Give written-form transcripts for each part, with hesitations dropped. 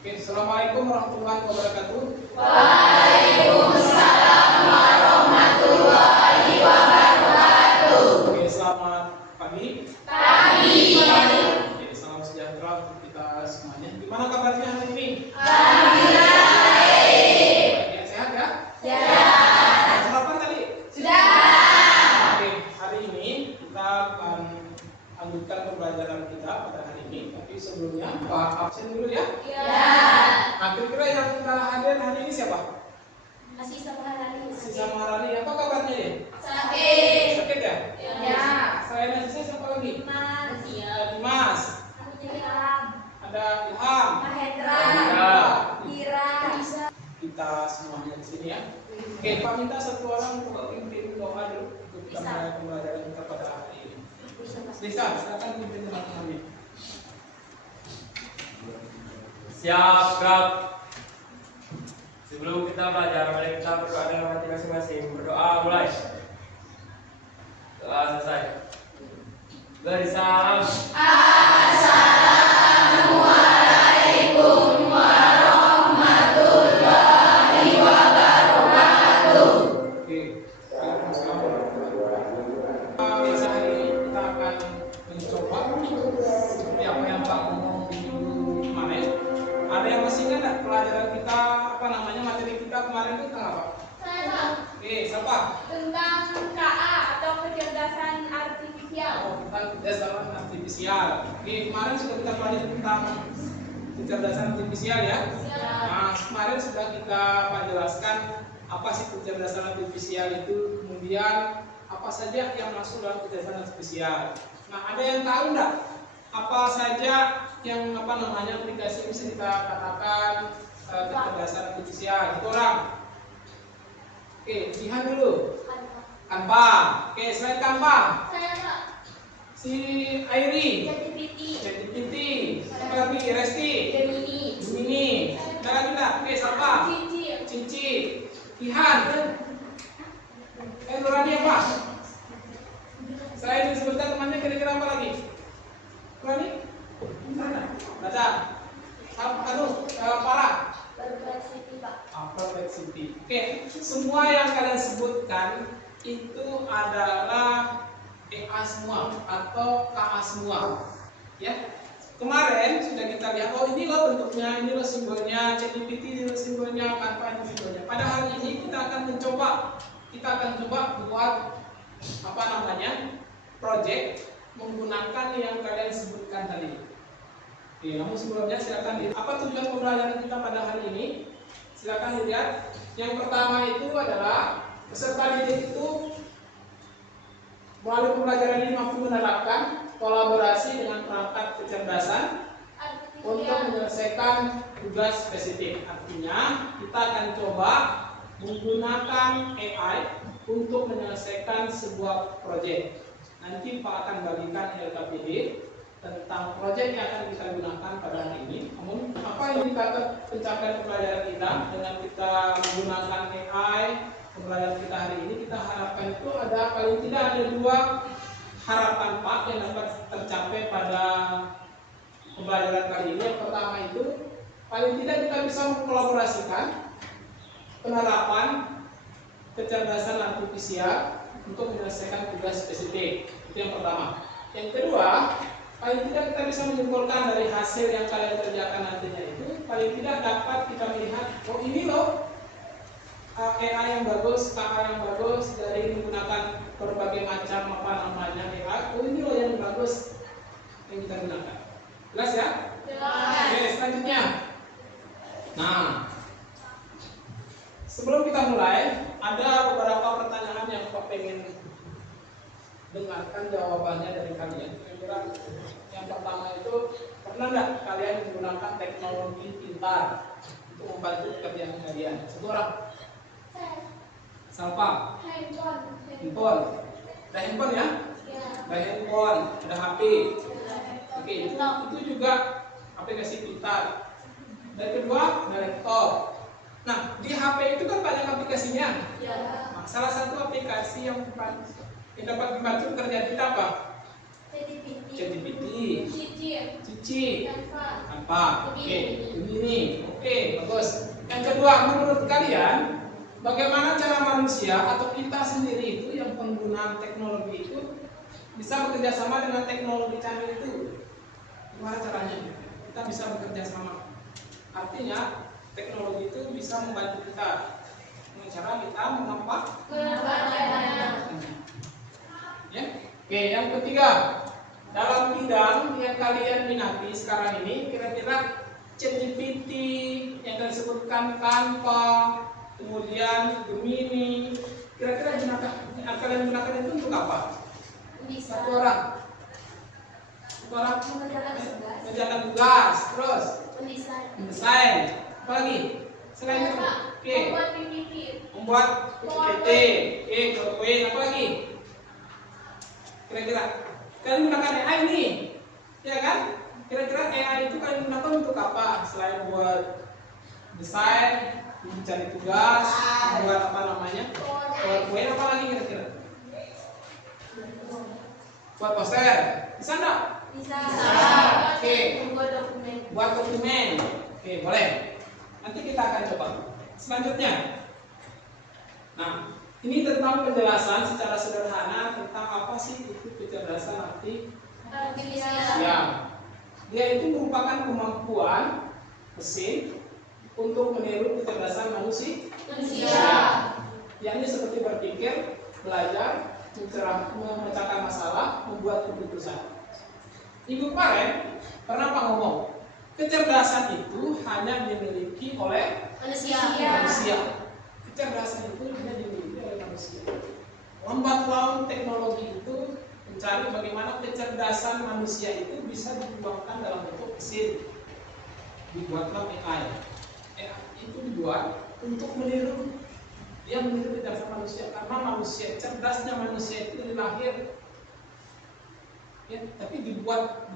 Oke, Assalamualaikum warahmatullahi wabarakatuh. Waalaikumsalam warahmatullahi wabarakatuh. Oke, selamat pagi. Pagi. Oke, salam sejahtera untuk kita semuanya. Gimana kabarnya hari ini? Alhamdulillah baik. Ya, sehat ya? Ya. Sarapan tadi? Sudah. Oke, hari ini kita akan lanjutkan pembelajaran kita pada hari ini. Tapi sebelumnya, Pak absen dulu ya. Ya. Nah, kira-kira yang kita hadir hari ini siapa? Masih sama hari. Sisa Maharani. Apa kabarnya ya? Sakit. Sakit ya? Ya. Selain Sisa siapa lagi? Mas. Ada Dimas. Aku Ilham. Ada Ilham. Mahendra. Ya. Ira. Kita semuanya di sini ya. Oke, Pak minta satu orang untuk pimpin doa dulu untuk kita mulai pembelajaran kita pada hari ini. Lisa, silakan pimpin teman-temannya. Siap, Kak. Sebelum kita belajar, mari kita berdoa dengan hati masing-masing. Berdoa mulai. Doa selesai. Beri salam. Assalamualaikum warahmatullahi wabarakatuh. Oke, Waalaikumsalam warahmatullahi wabarakatuh. Biasa hari ini kita akan mencoba seperti apa yang Pak ngomong di minggu kemarin. Ada yang masih ingat nggak pelajaran kita materi kita kemarin itu tentang apa? Saya Oke, siapa? tentang KA atau kecerdasan artifisial. Oh, tentang kecerdasan artifisial. Oke, kemarin sudah kita pelajari tentang kecerdasan artifisial ya. Nah, kemarin sudah kita jelaskan apa sih kecerdasan artifisial itu, kemudian apa saja yang masuk dalam kecerdasan artifisial. Nah, ada yang tahu nggak apa saja yang aplikasi bisa kita katakan kecerdasan artifisial? Itu orang. Oke, lihat dulu. Canva. Oke, selain Canva, Saya Pak. si Airi, ChatGPT. ChatGPT, apa lagi? Resti, Gemini. Gemini, ada lagi nggak? Oke, siapa? Cici. Cici, Ihan, Nurani apa? Selain disebutkan temannya kira-kira apa lagi? Nurani? Baca. Parah. Perplexity Pak. Perplexity. Oke, semua yang kalian sebutkan itu adalah EA semua atau KA semua. Ya. Kemarin sudah kita lihat, oh ini loh bentuknya, ini loh simbolnya, ChatGPT ini loh simbolnya, Canva ini simbolnya. Pada hari ini kita akan coba buat project menggunakan yang kalian sebutkan tadi. Oke, namun sebelumnya silakan lihat apa tujuan pembelajaran kita pada hari ini. Silakan lihat. Yang pertama itu adalah peserta didik itu melalui pembelajaran ini mampu menerapkan kolaborasi dengan perangkat kecerdasan untuk menyelesaikan tugas spesifik. Artinya kita akan coba menggunakan AI untuk menyelesaikan sebuah proyek. Nanti Pak akan bagikan LKPD tentang proyek yang akan kita gunakan pada hari ini. Namun apa indikator pencapaian pembelajaran kita dengan kita menggunakan AI pembelajaran kita hari ini, kita harapkan itu ada paling tidak ada dua harapan Pak yang dapat tercapai pada pembelajaran kali ini. Yang pertama itu paling tidak kita bisa mengkolaborasikan penerapan kecerdasan artifisial untuk menyelesaikan tugas spesifik. Itu yang pertama. Yang kedua, paling tidak kita bisa menyimpulkan dari hasil yang kalian kerjakan nantinya itu, paling tidak dapat kita melihat, oh ini loh AI yang bagus, KA yang bagus dari menggunakan berbagai macam AI. Oh ini loh yang bagus yang kita gunakan. Jelas ya? Jelas. Oke, selanjutnya. Nah, sebelum kita mulai, ada beberapa pertanyaan yang Pak pengen dengarkan jawabannya dari kalian. Kira-kira yang pertama itu, pernah nggak kalian menggunakan teknologi pintar untuk membantu pekerjaan kalian? Satu orang. Siapa? Handphone. Ada handphone ya? Ada handphone, ada HP. Oke, itu juga aplikasi pintar. Dan kedua, ada laptop. Nah, di HP itu kan banyak aplikasinya. Nah, salah satu aplikasi yang dapat membantu pekerjaan kita apa? ChatGPT, Cici, Canva. Oke, ini ini. Oke, bagus. Yang kedua, menurut kalian bagaimana cara manusia atau kita sendiri itu yang penggunaan teknologi itu bisa bekerja sama dengan teknologi canggih itu? Gimana caranya? Kita bisa bekerja sama. Artinya teknologi itu bisa membantu kita dengan cara kita memanfaatkannya. Ya. Oke, yang ketiga, dalam bidang yang kalian minati sekarang ini, kira-kira ChatGPT yang kalian sebutkan, Canva, kemudian Gemini, kira-kira yang kalian gunakan itu untuk apa? Bisa Satu orang mengerjakan tugas, terus mendesain, apa lagi? Selain itu, oke, membuat PPT. membuat PPT, oke, PowerPoint, apa lagi? Kira-kira kalian gunakan AI ini, ya kan? Kira-kira AI itu kalian gunakan untuk apa? Selain buat desain, mencari tugas, membuat apa namanya? PowerPoint, apa lagi kira-kira? Buat poster, bisa nggak? Bisa. Oke. Membuat dokumen. Buat dokumen, oke, boleh. Nanti kita akan coba. Selanjutnya, nah, ini tentang penjelasan secara sederhana tentang apa sih itu kecerdasan artifisial. Ya, dia itu merupakan kemampuan mesin untuk meniru kecerdasan manusia. Yakni seperti berpikir, belajar, memecahkan masalah, membuat keputusan. Minggu kemarin pernah Pak ngomong, kecerdasan itu hanya dimiliki oleh manusia. Kecerdasan itu hanya dimiliki oleh manusia. Lambat laun teknologi itu mencari bagaimana kecerdasan manusia itu bisa dituangkan dalam bentuk mesin. Dibuatlah AI. AI itu dibuat untuk meniru. Dia meniru kecerdasan manusia karena manusia, cerdasnya manusia itu dari lahir. Ya, tapi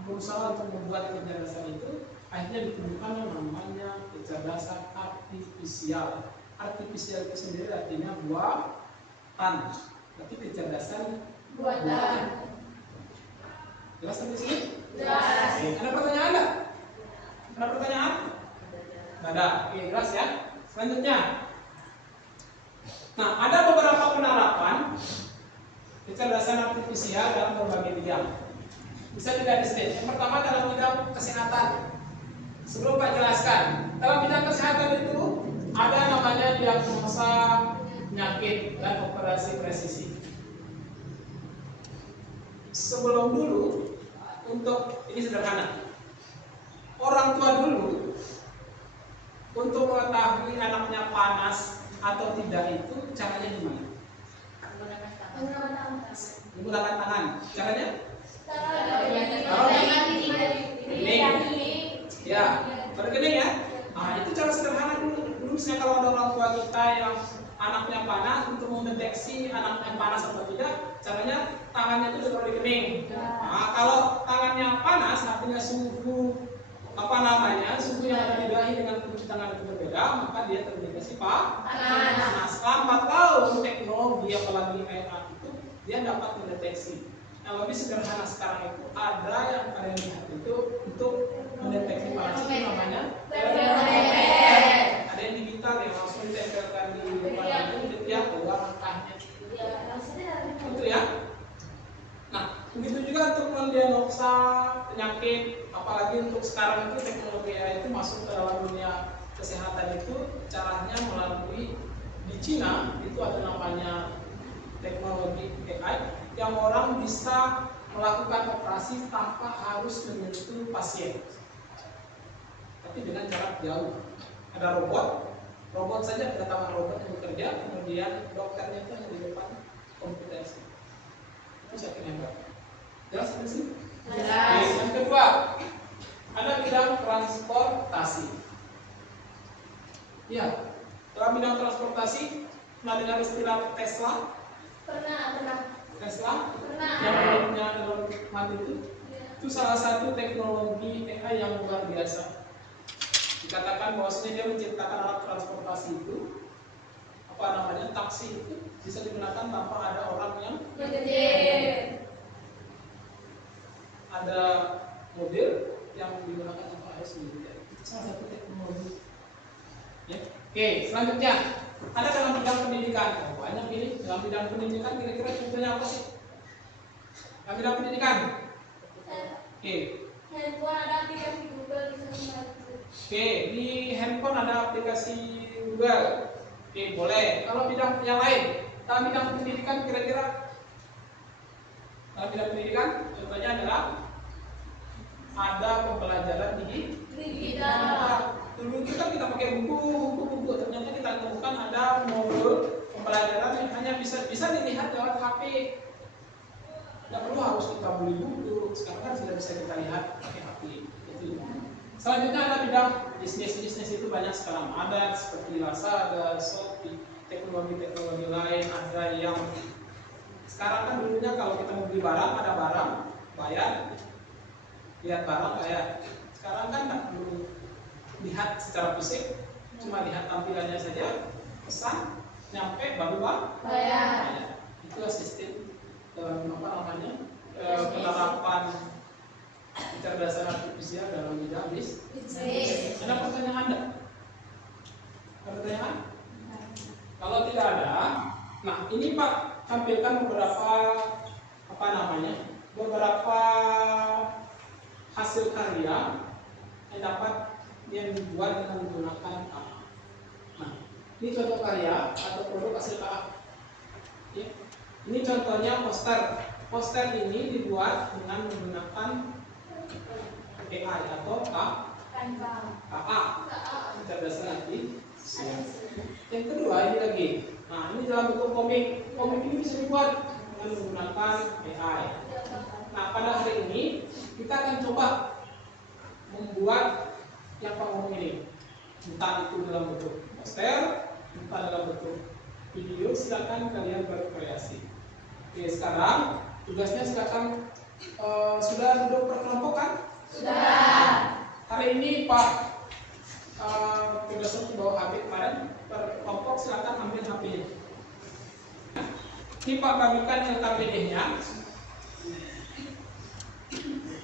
berusaha untuk membuat kecerdasan itu, akhirnya ditumbuhkan namanya kecerdasan artifisial. Artifisial itu sendiri artinya buatan, berarti kecerdasan buatan. Jelas sampai sini? Jelas. Ada pertanyaan nggak? Ada pertanyaan? Nggak ada. Oke, jelas ya. Selanjutnya, nah ada beberapa penerapan kecerdasan artifisial dalam berbagai bidang. Bisa dilihat di sini. Yang pertama dalam bidang kesehatan. Sebelum Pak jelaskan, dalam bidang kesehatan itu ada namanya diagnosa penyakit dan operasi presisi. Sebelum dulu, untuk ini sederhana, orang tua dulu untuk mengetahui anaknya panas atau tidak itu caranya gimana? Menggunakan tangan. Caranya? Ya, berkening ya. Nah, itu cara sederhana dulu. Dulu misalnya kalau ada orang tua kita yang anaknya panas, untuk mendeteksi anaknya panas atau tidak, caranya tangannya itu ditaruh di kening. Nah, kalau tangannya panas, artinya suhu suhu yang ada di dahi dengan kunci tangan itu berbeda, maka dia terdeteksi panas. Lambat laun teknologi apalagi AI itu dia dapat mendeteksi. Yang lebih sederhana sekarang itu ada yang kalian lihat itu untuk mendeteksi panas itu namanya termometer. Ada yang digital yang langsung ditempelkan di depan itu dia keluar angkanya. Itu ya. Nah, begitu juga untuk mendiagnosa penyakit, apalagi untuk sekarang itu teknologi AI itu masuk ke dalam dunia kesehatan itu caranya melalui di Cina itu ada namanya teknologi AI yang orang bisa melakukan operasi tanpa harus menyentuh pasien, tapi dengan jarak jauh. Ada robot saja kedatangan robot yang bekerja, kemudian dokternya itu di depan komputer. Itu saya kira hebat. Jelas sampai sini? Jelas. Yang kedua, ada bidang transportasi. Ya, dalam bidang transportasi, pernah dengar istilah Tesla? Pernah. Tesla yang punya Elon Musk itu salah satu teknologi AI yang luar biasa. Dikatakan bahwasanya dia menciptakan alat transportasi itu, apa namanya, taksi itu bisa digunakan tanpa ada orang yang ada mobil yang digunakan tanpa harus menyetir. Itu salah satu teknologi Oke, selanjutnya ada dalam bidang pendidikan. Oh, banyak pilih dalam bidang pendidikan kira-kira contohnya apa sih? Dalam bidang pendidikan. Oke. Handphone ada aplikasi Google bisa membantu. Oke, di handphone ada aplikasi Google. Oke, boleh. Kalau bidang yang lain, dalam bidang pendidikan kira-kira dalam bidang pendidikan contohnya adalah ada pembelajaran Digital. Dulu kita pakai buku, ternyata kita temukan ada modul pembelajaran yang hanya bisa dilihat lewat HP. Tidak perlu harus kita beli buku, sekarang kan sudah bisa kita lihat pakai HP. Itu. Selanjutnya ada bidang bisnis itu banyak sekarang. Ada seperti Lazada, Shopee, teknologi lain, ada yang sekarang kan dulunya kalau kita mau beli barang ada barang bayar, lihat barang bayar. Sekarang kan tidak perlu lihat secara fisik, cuma lihat tampilannya saja, pesan, nyampe baru Bayar. Itulah sistem dalam penerapan kecerdasan artifisial dalam bidang bisnis. Ada pertanyaan Anda? Ada pertanyaan? Kalau tidak ada, nah ini Pak tampilkan beberapa hasil karya yang dapat yang dibuat dengan menggunakan AA. Nah, ini contoh karya atau produk hasil AA. Ya. Ini contohnya poster. Poster ini dibuat dengan menggunakan AI atau AA. Kecerdasan artifisial. Yang kedua ini lagi. Nah, ini dalam bentuk komik. Komik ini bisa dibuat dengan menggunakan AI. Nah, pada hari ini kita akan coba membuat yang Pak ngomong ini, entah itu dalam bentuk poster, entah dalam bentuk video, silakan kalian berkreasi. Oke, sekarang tugasnya silakan sudah duduk perkelompokan? Sudah. Hari ini Pak tugasnya bawa HP kemarin, per silakan ambil HP-nya. Ini Pak bagikan LKPD-nya.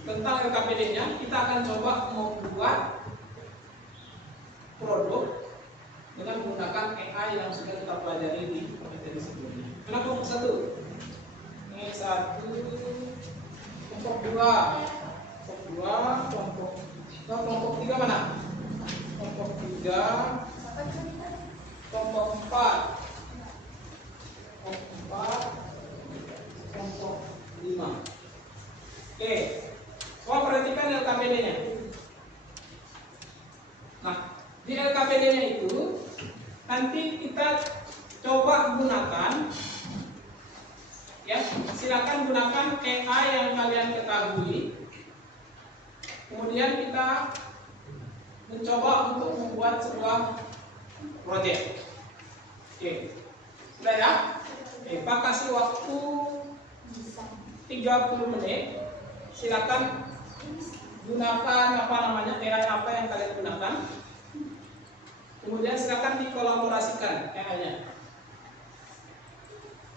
Tentang LKPD-nya, kita akan coba membuat produk dengan menggunakan AI yang sudah kita pelajari di materi sebelumnya. Kenapa kelompok 1? Ini 1, kelompok 2, kelompok 3 mana? Kelompok 3, kelompok 4, kelompok 5. Oke, coba perhatikan LKPD-nya. Nah, di LKPD-nya itu nanti kita coba gunakan, ya, silakan gunakan AI yang kalian ketahui. Kemudian kita mencoba untuk membuat sebuah proyek. Oke, sudah ya? Oke, Pak kasih waktu 30 menit. Silakan gunakan AI apa yang kalian gunakan. Kemudian silakan dikolaborasikan AI-nya.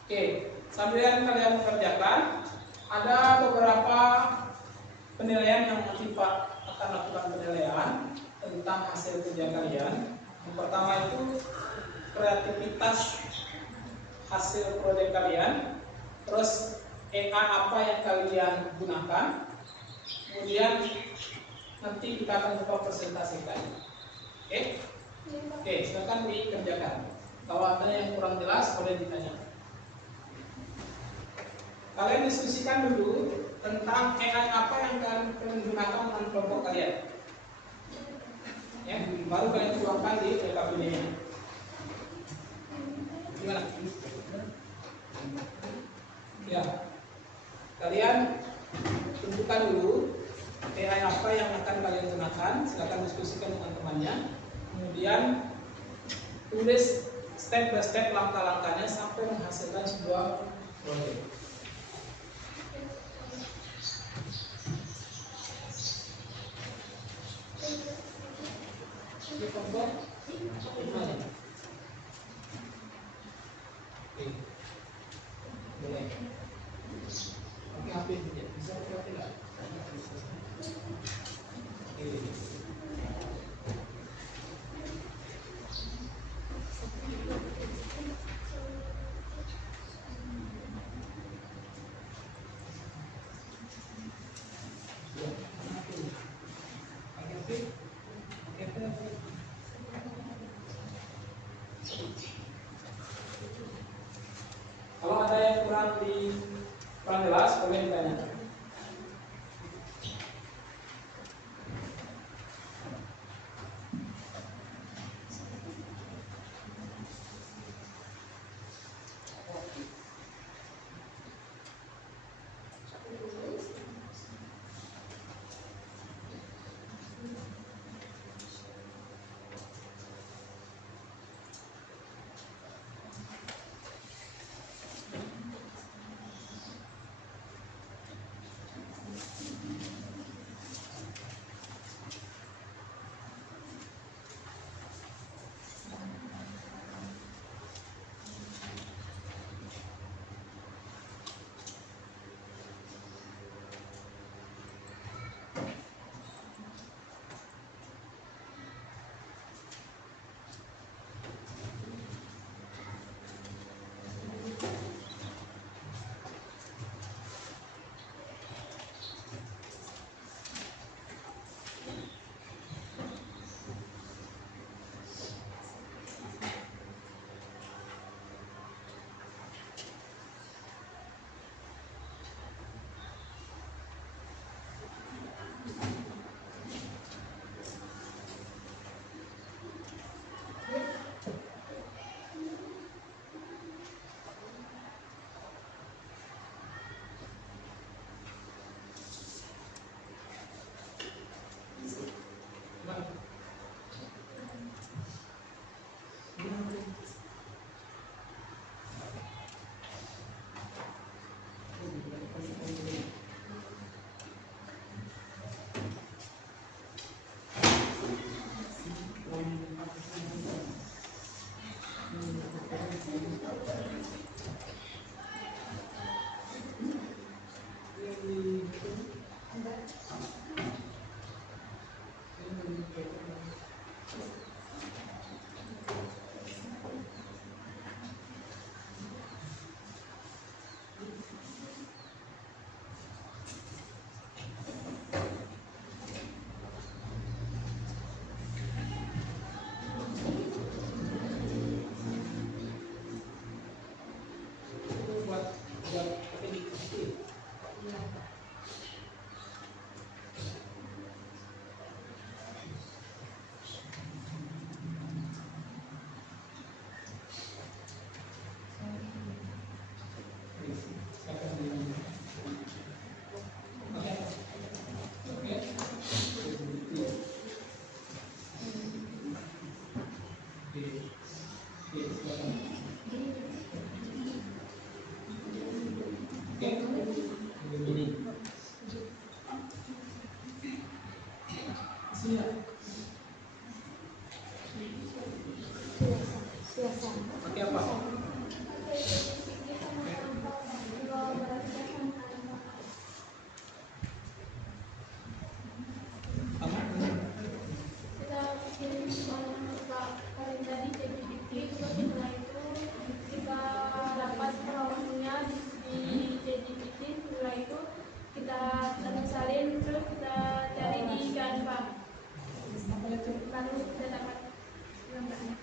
Oke, sambil kalian mengerjakan, ada beberapa penilaian yang nanti Pak akan lakukan penilaian tentang hasil kerja kalian. Yang pertama itu kreativitas hasil proyek kalian, terus AI apa yang kalian gunakan, kemudian nanti kita akan coba presentasikan. Oke? Oke, silakan dikerjakan. Kalau ada yang kurang jelas boleh ditanya. Kalian diskusikan dulu tentang AI apa yang kalian gunakan dengan kelompok kalian. Ya, baru kalian tuangkan di LKPD-nya. Gimana? Ya, kalian tentukan dulu AI apa yang akan kalian gunakan. Silakan diskusikan dengan temannya. Kemudian tulis step by step langkah-langkahnya sampai menghasilkan sebuah proyek. Ini kelompok gimana? Oke, boleh. Oke, HP ya. Bisa pakai nggak? Oke. Pakai apa? Sama? Kita bikin kalender di ChatGPT, terus setelah itu kita dapat promptnya di ChatGPT, setelah itu kita salin, terus kita cari di Canva, lalu kita dapat gambarnya.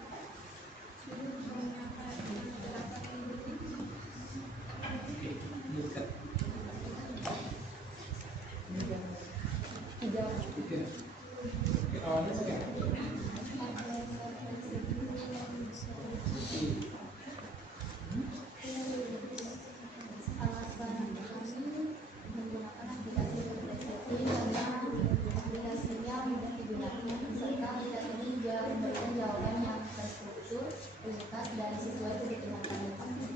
Oke, buka. Tiga. Oke. Oke, awalnya pakai apa? Alasan kami menggunakan aplikasi Perplexity karena aplikasinya mudah digunakan serta aplikasi ini juga memberikan jawaban yang terstruktur, ringkas, dan sesuai kebutuhan kami.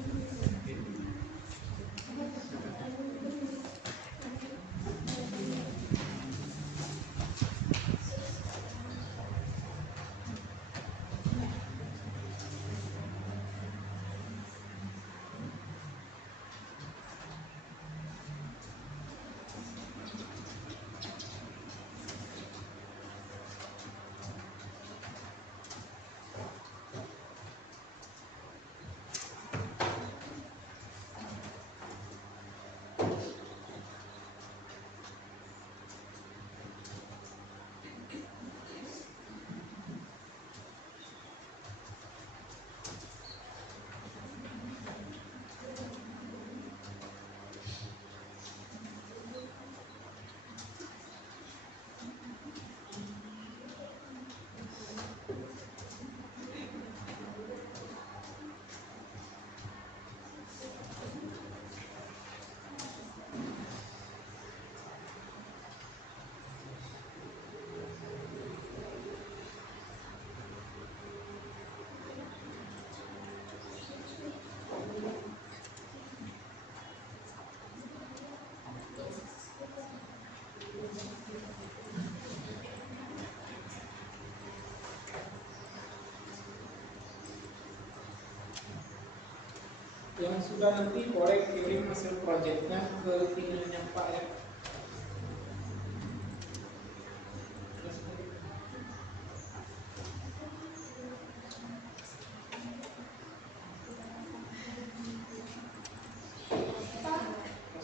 Yang sudah nanti boleh kirim hasil proyeknya ke emailnya Pak ya.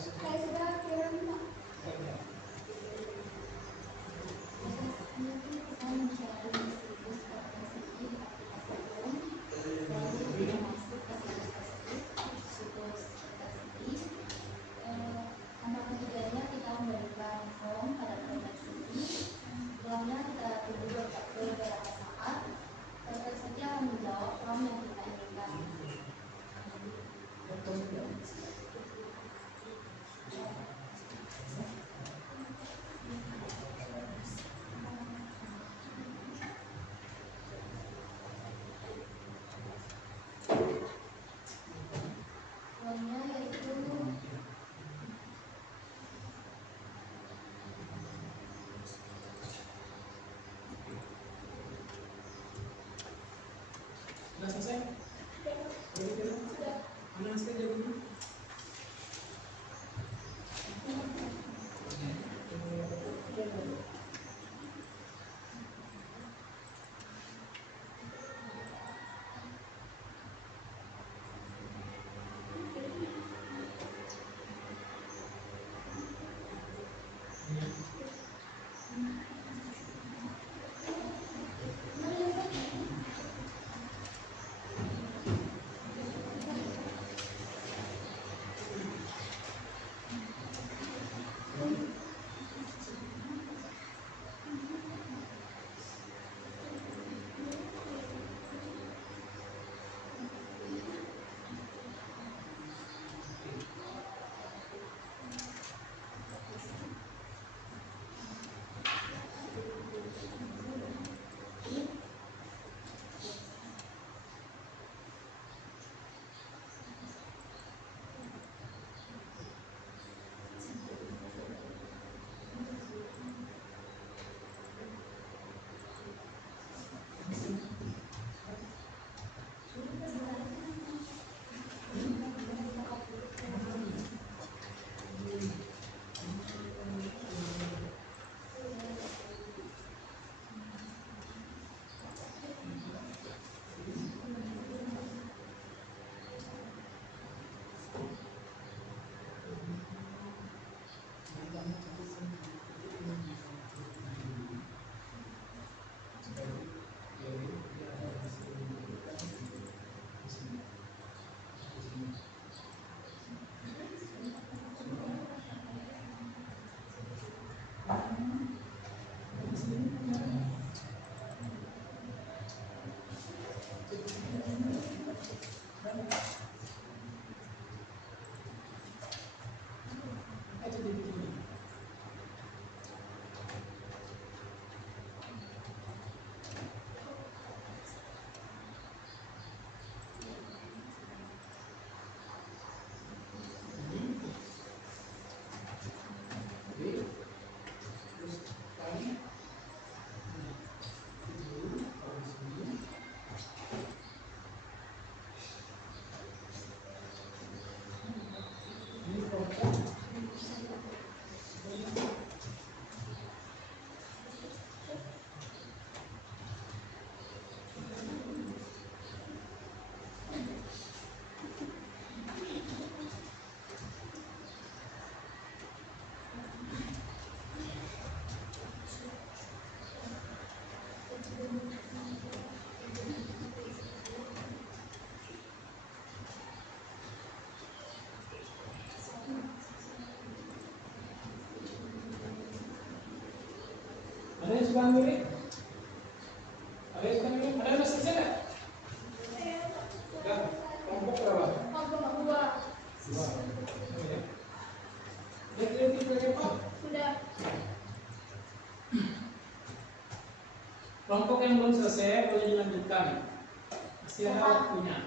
Saya sudah kirim, Pak. Anak ketiganya sebelah kiri? Ada yang sebelah kiri? Ada yang masih selesai nggak? Ya, kelompok berapa? Kelompok dua. Dua. Oke. Udah kreatif lagi Pak? Sudah. Kelompok yang belum selesai boleh dilanjutkan. Masih ada waktunya.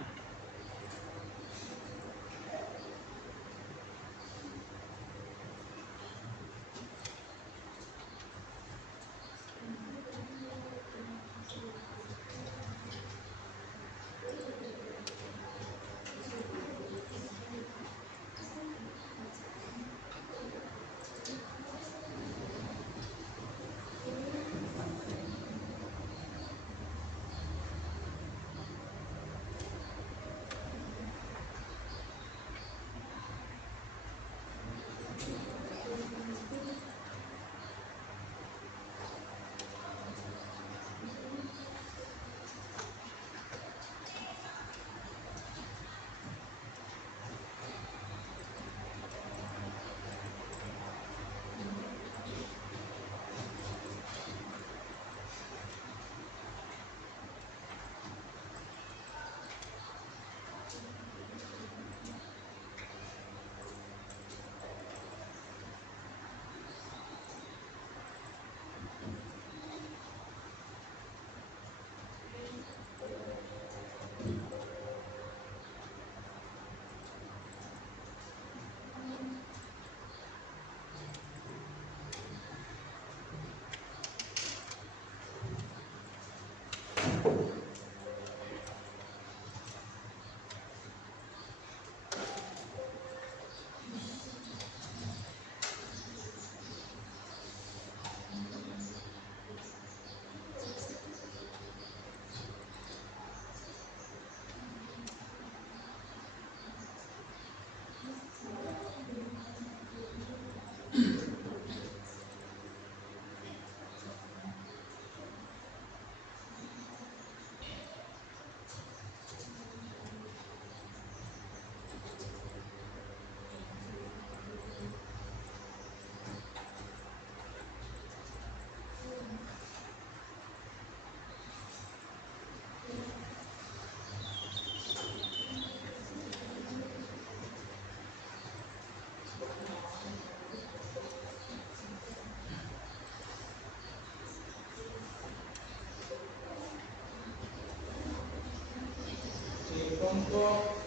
Kelompok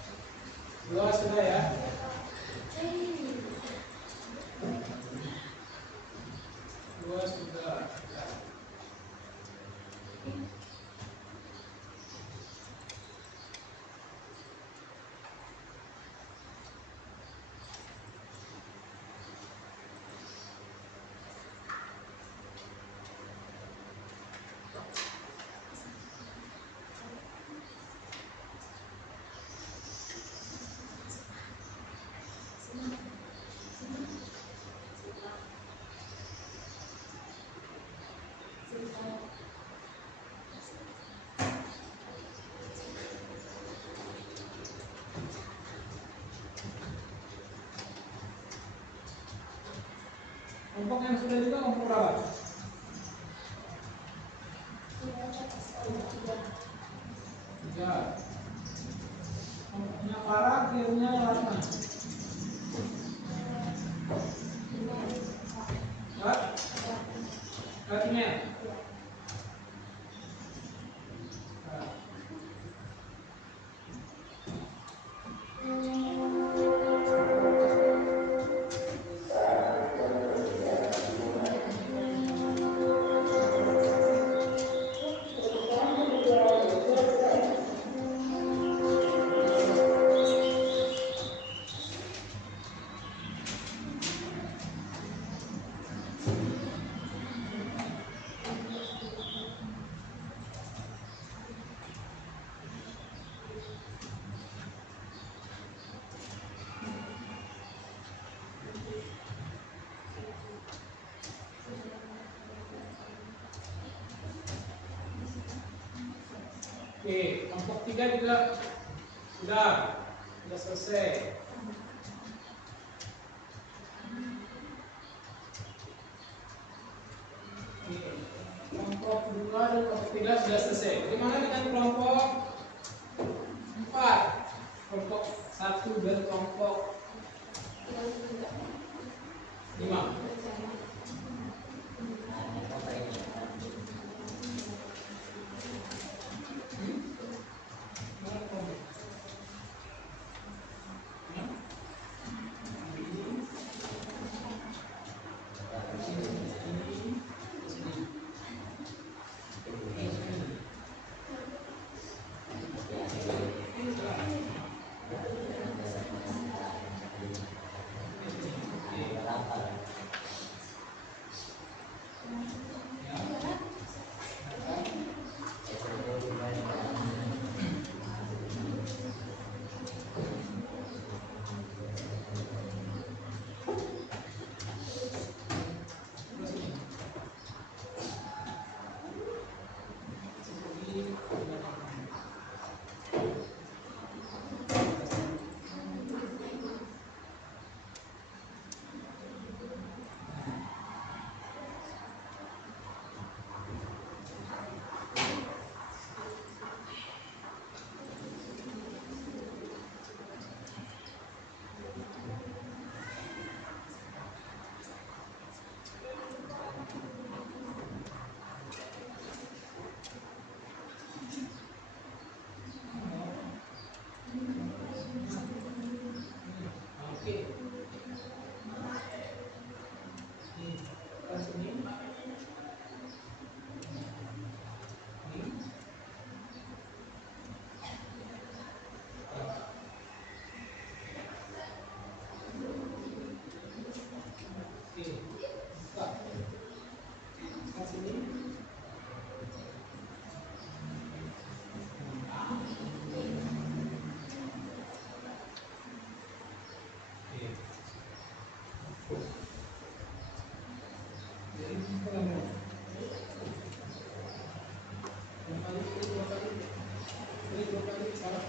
dua sudah ya. Dua sudah. Kelompok yang sudah juga kelompok berapa? Tiga. Kelompoknya Farah, akhirnya yang mana? Enggak? Artinya? Oke, kelompok tiga juga sudah selesai. Oke.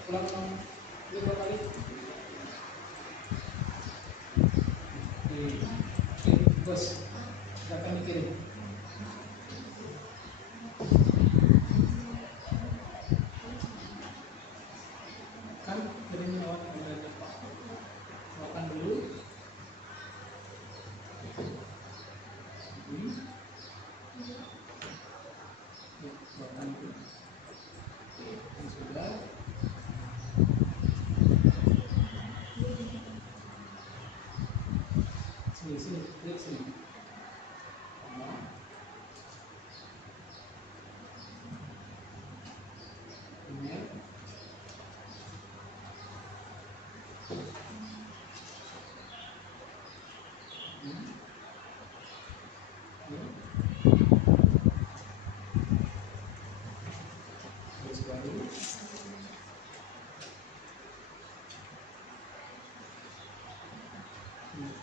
Ulang dua kali. Bos, silakan dikirim. Kan dari menawar dari Pak. Makan dulu. Makan dulu. Ini sudah. Sini, klik sini. Email. Terus baru.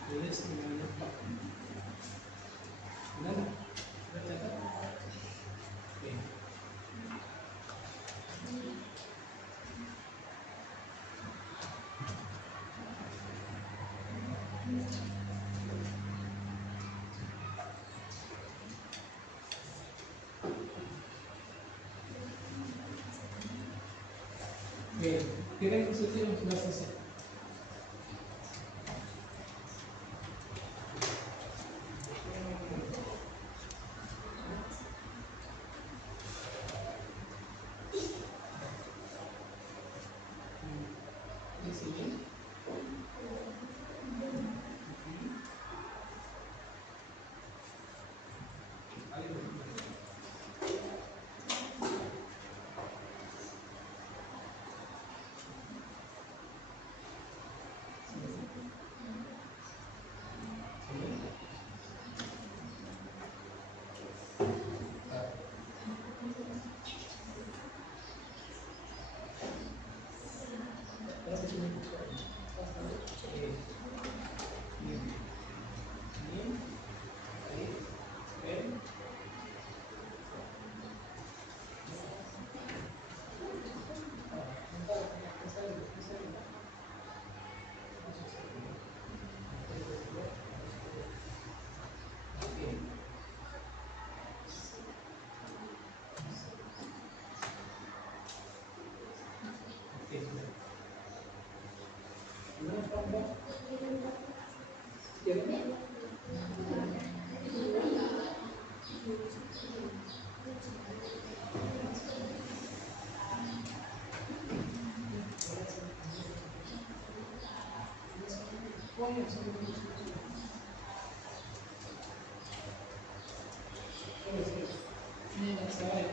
Tulis emailnya Pak. Benar? Sudah catat? Oke. Oke, kirim ke situ yang sudah selesai. Di sini. Ini yang saya.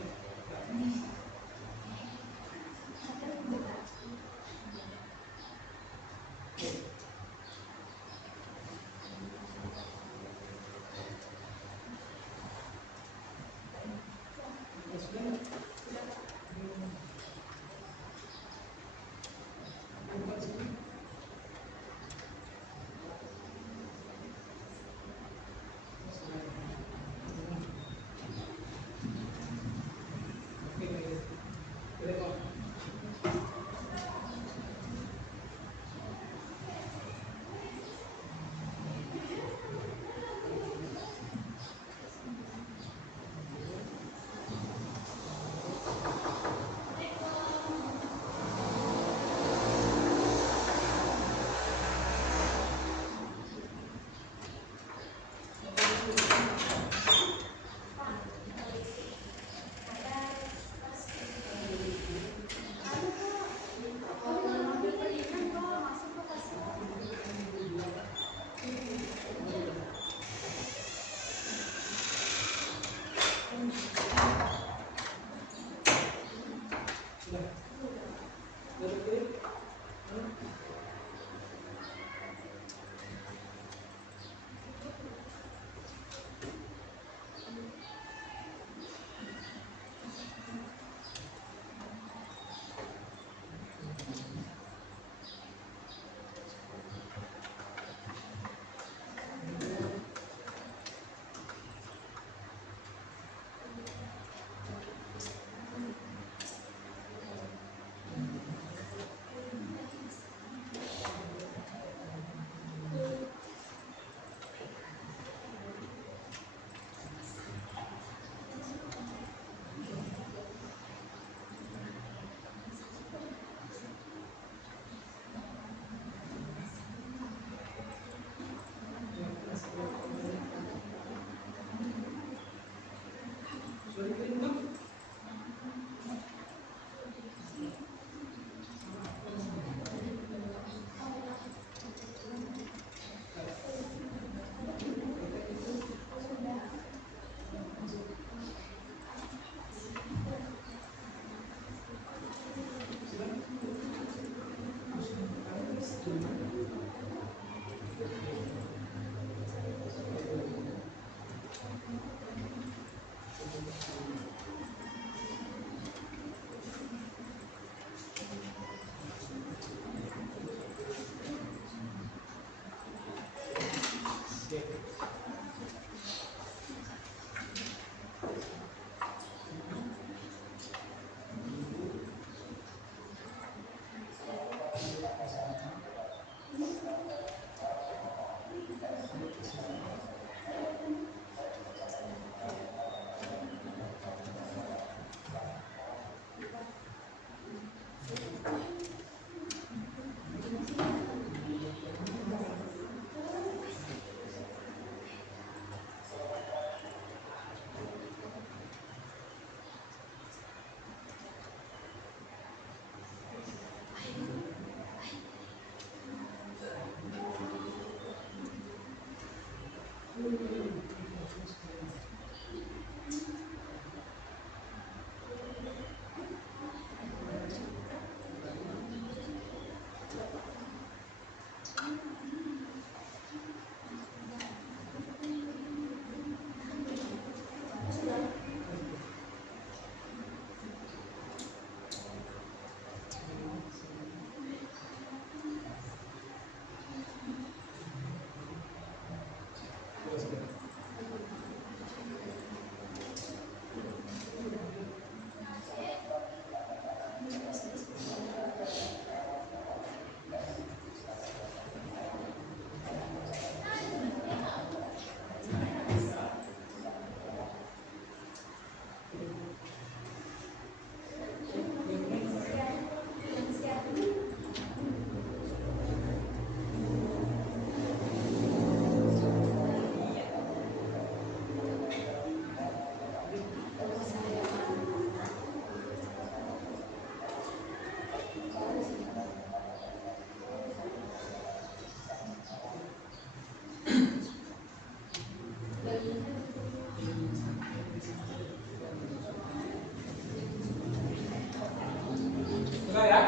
Sudah ya?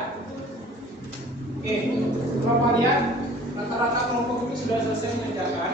Oke, Bapak lihat rata-rata kelompok itu sudah selesai mengerjakan.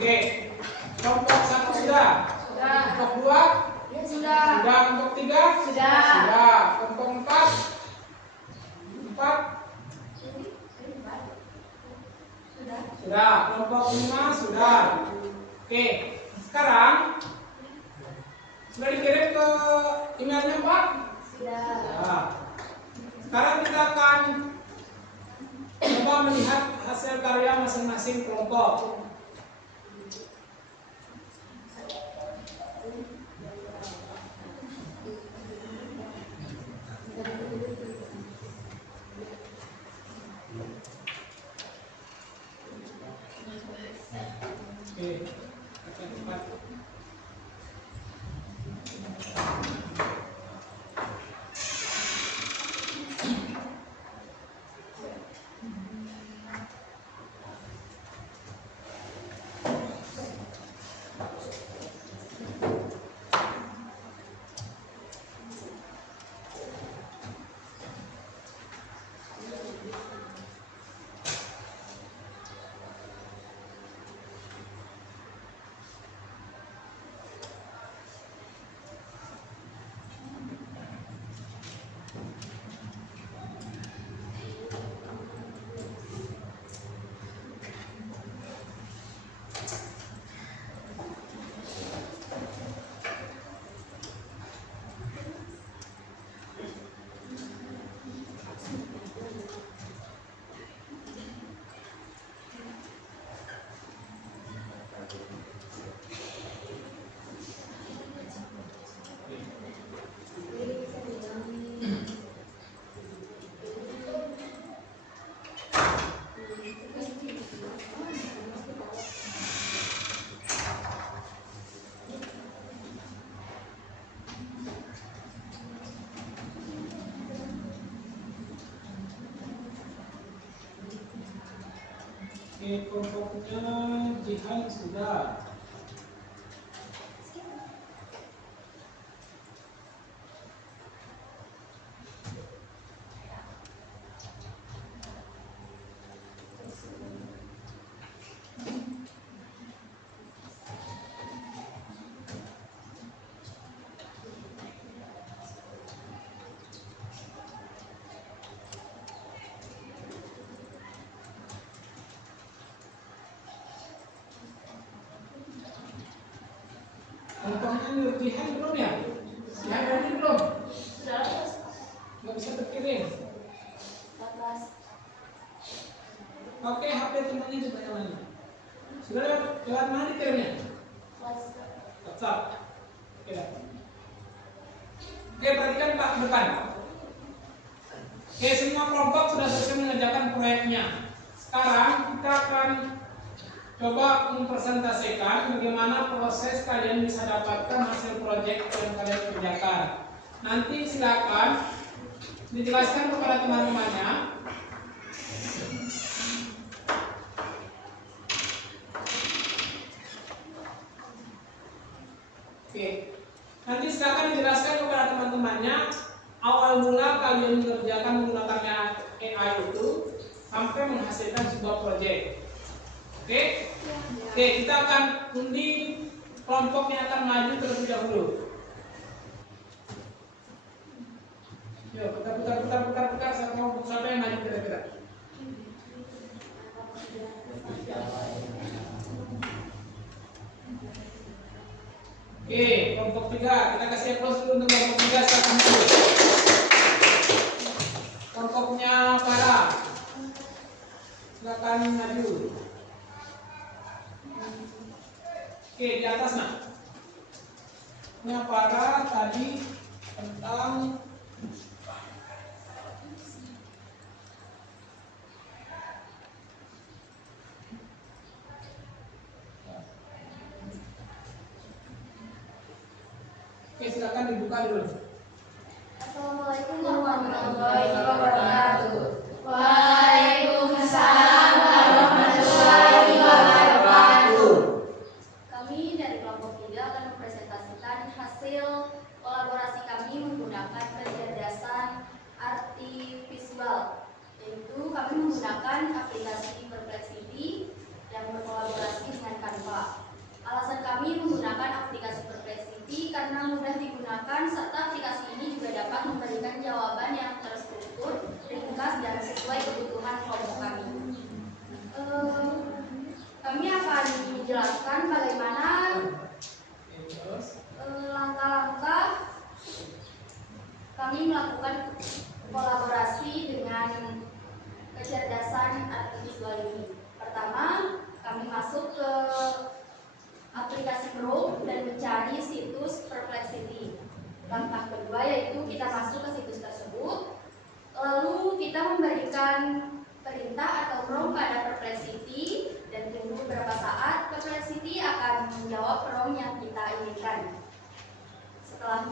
Oke, kelompok 1 sudah. Kelompok 2 Ya sudah. sudah. Kelompok 3 Sudah. sudah. Kelompok 4 sudah. Kelompok 5 sudah. Oke, sekarang sudah dikirim ke emailnya Pak? Sudah. Nah, sekarang kita akan coba melihat hasil karya masing-masing kelompok. Oke, akan cepat. Oke, kelompoknya Jihan sudah. Contohnya ngertihan belum ya? Yang ini belum? Sudah lulus. Nggak bisa terkirim. 14. Oke, HP temannya coba yang mana? Sudah lewat mana dikirimnya? WhatsApp. Oke, dah. Oke, perhatikan Pak depan. Oke, semua kelompok sudah selesai mengerjakan proyeknya. Sekarang kita akan coba mempresentasikan bagaimana proses kalian bisa dapatkan hasil proyek yang kalian kerjakan. Nanti silakan dijelaskan kepada teman-temannya. Oke, nanti silakan dijelaskan kepada teman-temannya awal mula kalian mengerjakan menggunakan AI itu sampai menghasilkan sebuah proyek. Oke, oke, kita akan undi kelompok yang akan maju terlebih dahulu. Yuk, putar. Siapa yang maju kira-kira? Oke, kelompok 3. Kita kasih applause dulu untuk kelompok 3 silakan dulu. Kelompoknya Farah. Silakan maju. Oke, di atas nah. Ini Farah tadi tentang Oke, silakan dibuka dulu. Assalamualaikum warahmatullahi wabarakatuh. Waalaikumsalam warahmatullahi wabarakatuh. Kami dari kelompok 3 akan mempresentasikan hasil kolaborasi kami menggunakan kecerdasan artifisial, yaitu kami menggunakan aplikasi Perplexity yang berkolaborasi dengan Canva. Alasan kami menggunakan aplikasi Perplexity karena mudah digunakan serta aplikasi ini juga dapat memberikan jawaban yang terstruktur, ringkas, dan sesuai kebutuhan kelompok kami. Kami akan menjelaskan bagaimana langkah-langkah kami melakukan kolaborasi dengan kecerdasan artifisial ini. Pertama, kami masuk ke aplikasi Chrome dan mencari situs Perplexity. Langkah kedua yaitu kita masuk ke situs tersebut, lalu kita memberikan perintah atau prompt pada Perplexity dan tunggu beberapa saat Perplexity akan menjawab prompt yang kita inginkan. Setelah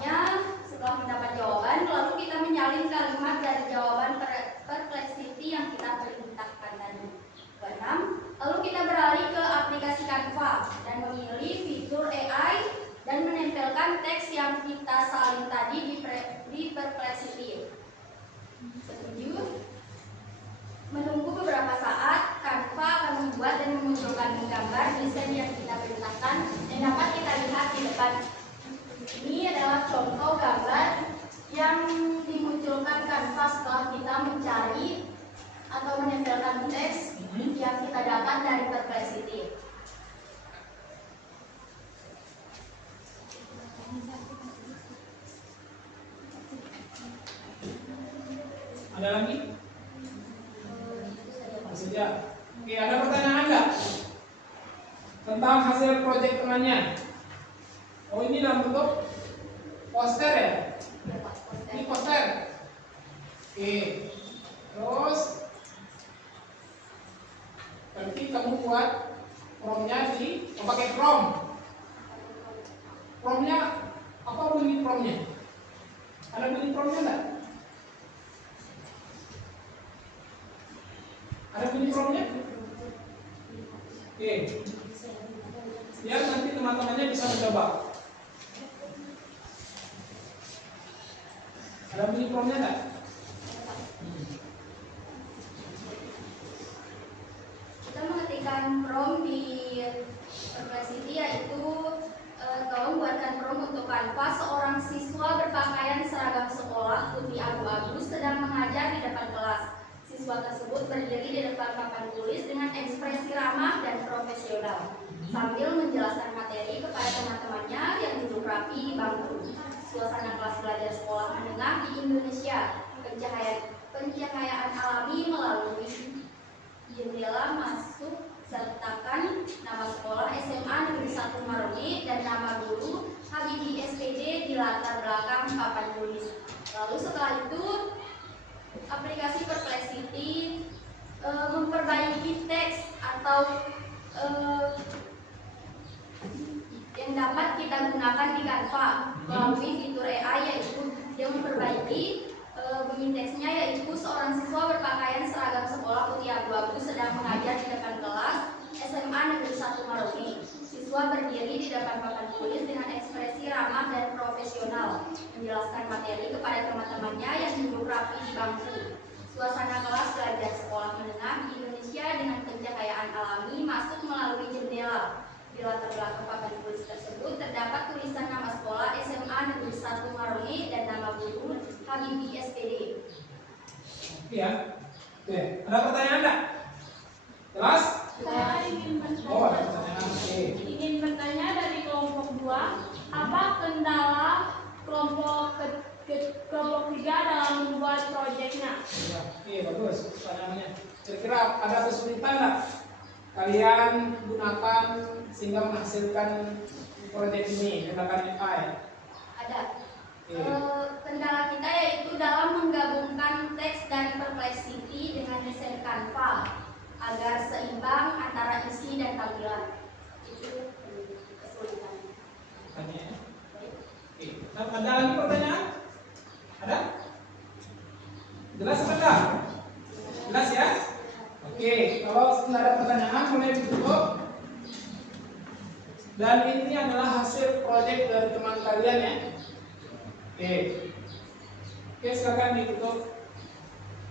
mendapat jawaban, lalu kita menyalin kalimat dari jawaban Perplexity yang kita perintahkan tadi. Keenam, lalu kita beralih ke aplikasi Canva dan memilih fitur AI dan menempelkan teks yang kita salin tadi di Perplexity. Ketujuh, menunggu beberapa saat, Canva akan membuat dan memunculkan gambar desain yang kita perintahkan yang dapat kita lihat di depan. Ini adalah contoh gambar yang dimunculkan Canva setelah kita mencari atau menempelkan teks yang kita dapat dari Perplexity. Ada lagi? Saja. Oke, ada pertanyaan nggak tentang hasil proyek temannya? Oh, ini dalam bentuk poster ya? Ini poster. Oke. Terus berarti kamu buat promnya pakai prom. Promnya apa bunyi promnya? Ada bunyi promnya enggak? Ada bunyi promnya? Oke. Biar nanti teman-temannya bisa mencoba. Ada bunyi promnya enggak? Kita mengetikkan prompt di Perplexity yaitu tolong buatkan prompt untuk Canva. Seorang siswa berpakaian seragam sekolah putih abu-abu sedang mengajar di depan kelas. Siswa tersebut berdiri di depan papan tulis dengan ekspresi ramah dan profesional sambil menjelaskan materi kepada teman-temannya yang rapi di bangku. Suasana kelas belajar sekolah menengah di Indonesia. Pencahayaan alami melalui jendela masuk, sertakan nama sekolah SMA Negeri 1 Maruni dan nama guru Habibie SPD di latar belakang papan tulis. Lalu setelah itu aplikasi Perplexity memperbaiki teks atau yang dapat kita gunakan di Canva melalui fitur AI, yaitu yang memperbaiki bunyi teksnya, yaitu seorang siswa berpakaian seragam sekolah putih abu-abu sedang mengajar di depan kelas SMA Negeri 1 Maruni. Siswa berdiri di depan papan tulis dengan ekspresi ramah dan profesional, menjelaskan materi kepada teman-temannya yang duduk rapi di bangku. Suasana kelas belajar sekolah menengah di Indonesia dengan pencahayaan alami masuk melalui jendela. Di latar belakang papan tulis tersebut terdapat tulisan nama sekolah SMA Negeri 1 Maruni dan nama guru Habibie SPD. Ya. Oke, ada pertanyaan enggak? Jelas? Saya ingin Oh, ada bertanya, pertanyaan. Oke. ingin bertanya dari kelompok 2, apa kendala kelompok 3 dalam membuat proyeknya? Ya, oke, bagus pertanyaannya. Kira-kira ada kesulitan enggak kalian gunakan sehingga menghasilkan proyek ini menggunakan AI? Ada. Oke. Kendala kita yaitu dalam menggabungkan teks dari Perplexity dengan desain Canva agar seimbang antara isi dan tampilan. Itu kesulitannya. Pertanyaannya. Oke. Ada lagi pertanyaan? Ada? Jelas apa enggak? Jelas ya? Oke, kalau tidak ada pertanyaan mulai ditutup. Dan ini adalah hasil proyek dari teman kalian ya. Oke. Oke, silakan ditutup.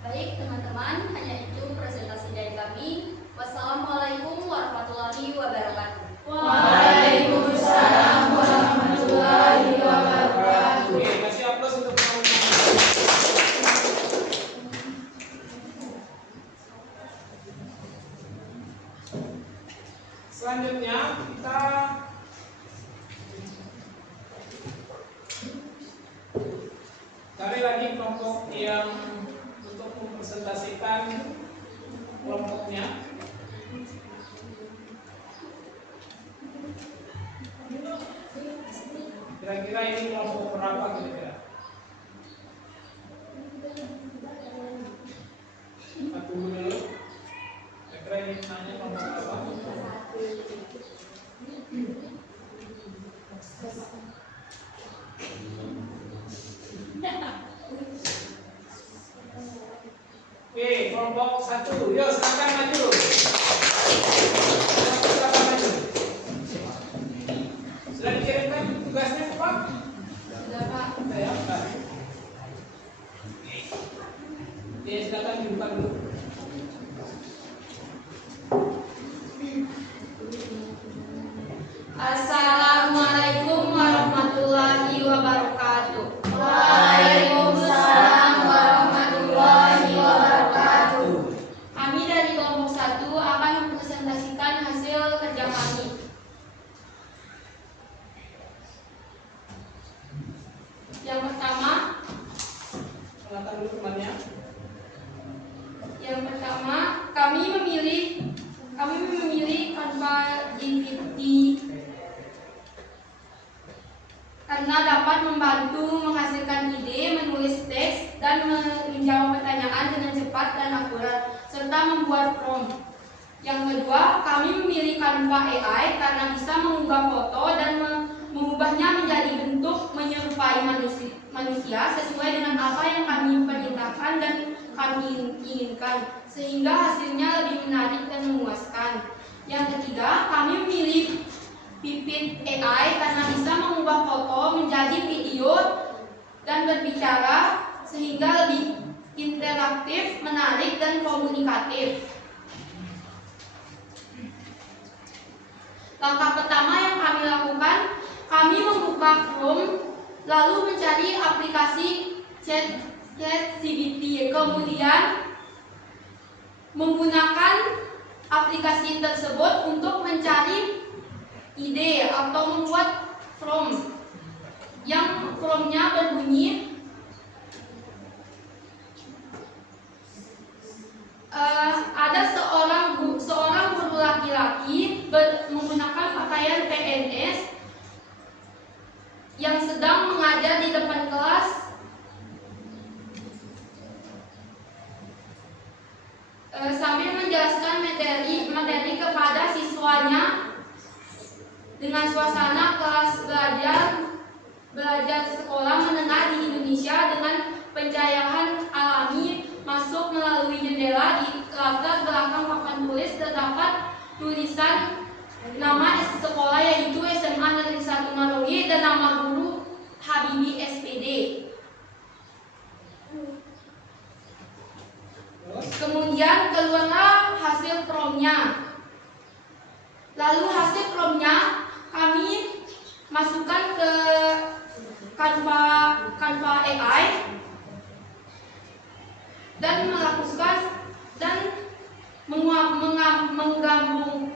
Baik teman-teman, hanya itu presentasi dari kami. Wassalamualaikum warahmatullahi wabarakatuh. Waalaikumsalam warahmatullahi wabarakatuh. Oke, kasih aplaus untuk teman-teman. Selanjutnya kita cari lagi kelompok yang untuk mempresentasikan kelompoknya. Kira-kira ini kelompok berapa kira-kira? Kita tunggu dulu. Kira-kira ini nanya kelompok berapa? Oke, kelompok 1. Yuk, silakan maju. Silakan maju. Sudah dikirimkan tugasnya, Pak? Sudah Pak. Sudah ya, Pak. Oke, silakan dibuka dulu. Assalamualaikum warahmatullahi wabarakatuh. Waalaikumsalam warahmatullahi wabarakatuh. Kami dari kelompok 1 akan mempresentasikan hasil kerja kami. Yang pertama, Silakan dulu temannya. kami memilih Canva GPT karena dapat membantu menghasilkan ide, menulis teks, dan menjawab pertanyaan dengan cepat dan akurat, serta membuat prompt. Yang kedua, kami memilih Canva AI karena bisa mengubah foto dan mengubahnya menjadi bentuk menyerupai manusia sesuai dengan apa yang kami perintahkan dan kami inginkan, sehingga hasilnya lebih menarik dan memuaskan. Yang ketiga, kami memilih Pipit AI karena bisa mengubah foto menjadi video dan berbicara sehingga lebih interaktif, menarik, dan komunikatif. Langkah pertama yang kami lakukan, kami membuka Chrome lalu mencari aplikasi ChatGPT, kemudian menggunakan aplikasi tersebut untuk mencari ide atau membuat prompt. yang promnya berbunyi ada seorang guru laki-laki menggunakan pakaian PNS yang sedang mengajar di depan kelas sambil menjelaskan materi kepada siswanya dengan suasana kelas belajar sekolah menengah di Indonesia dengan pencahayaan alami masuk melalui jendela. Di latar belakang papan tulis terdapat tulisan nama sekolah yaitu SMA Negeri 1 Marongi dan nama guru Habibi SPD. Kemudian keluarlah hasil promnya. Lalu hasil promnya kami masukkan ke Canva AI dan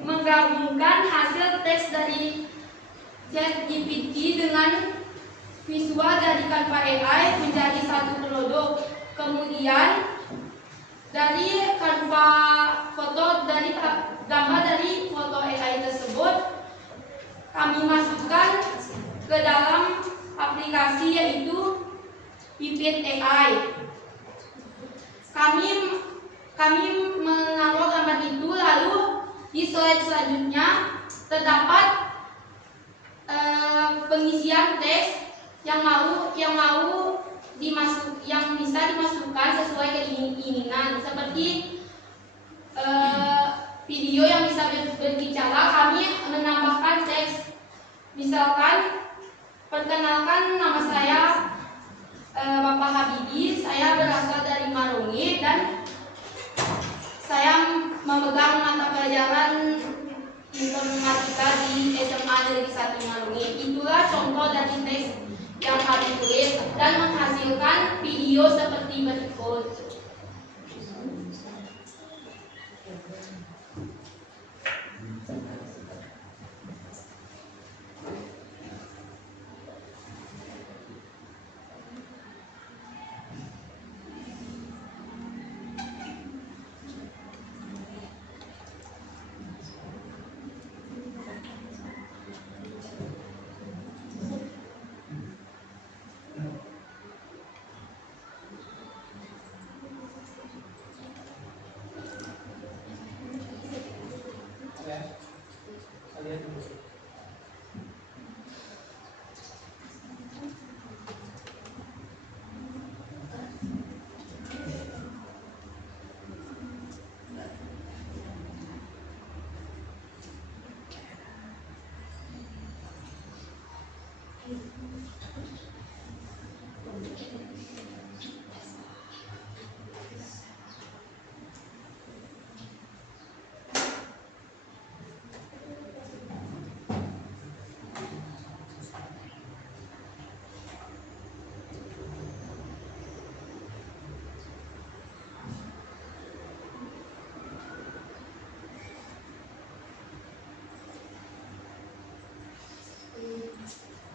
menggabungkan hasil teks dari ChatGPT dengan visual dari Canva AI menjadi satu produk. Kemudian dari Canva foto dari gambar dari foto AI tersebut kami masukkan ke dalam aplikasi yaitu Pipit AI. Kami menaruh gambar itu, lalu di slide selanjutnya terdapat pengisian teks yang bisa dimasukkan sesuai keinginan, seperti video yang bisa berbicara. Kami menambahkan teks, misalkan perkenalkan nama saya Bapak Habibi, saya berasal dari Marongi dan saya memegang mata pelajaran informatika di SMA Negeri 1 Marongi. Itulah contoh dari teks yang kami tulis dan menghasilkan video seperti berikut.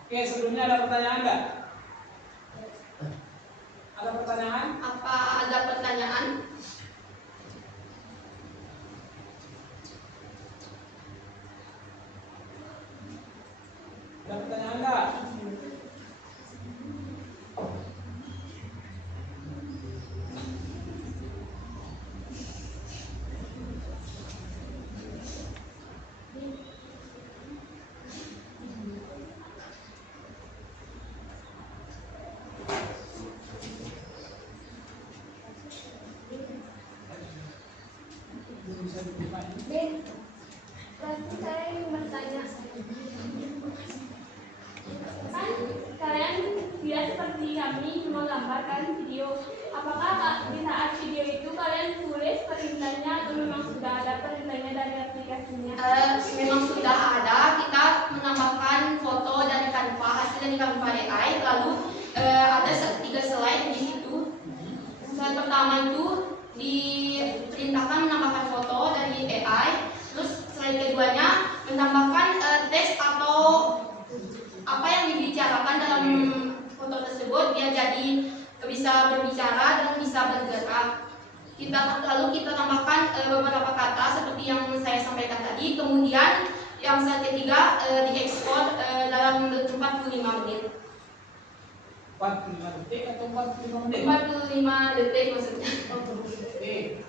Oke, sebelumnya ada pertanyaan nggak? Ada pertanyaan? Apa ada pertanyaan? Ada pertanyaan nggak? Berarti saya ingin bertanya, Kan kalian tidak seperti kami menggambarkan video. Apakah di saat video itu kalian tulis perintahnya atau memang sudah ada perintahnya dari aplikasinya? Memang sudah ada. Kita menambahkan foto dari Canva, hasil dari Canva AI, lalu ada 3 slide di situ. Slide pertama itu diperintahkan menambahkan foto dari AI, terus slide keduanya menambahkan teks atau apa yang dibicarakan dibicarakan dalam foto tersebut biar jadi bisa berbicara dan bisa bergerak. Lalu kita tambahkan beberapa kata seperti yang saya sampaikan tadi. Kemudian yang ketiga diekspor dalam 45 menit. 45 detik atau 45 menit? 45 detik maksudnya. Oke.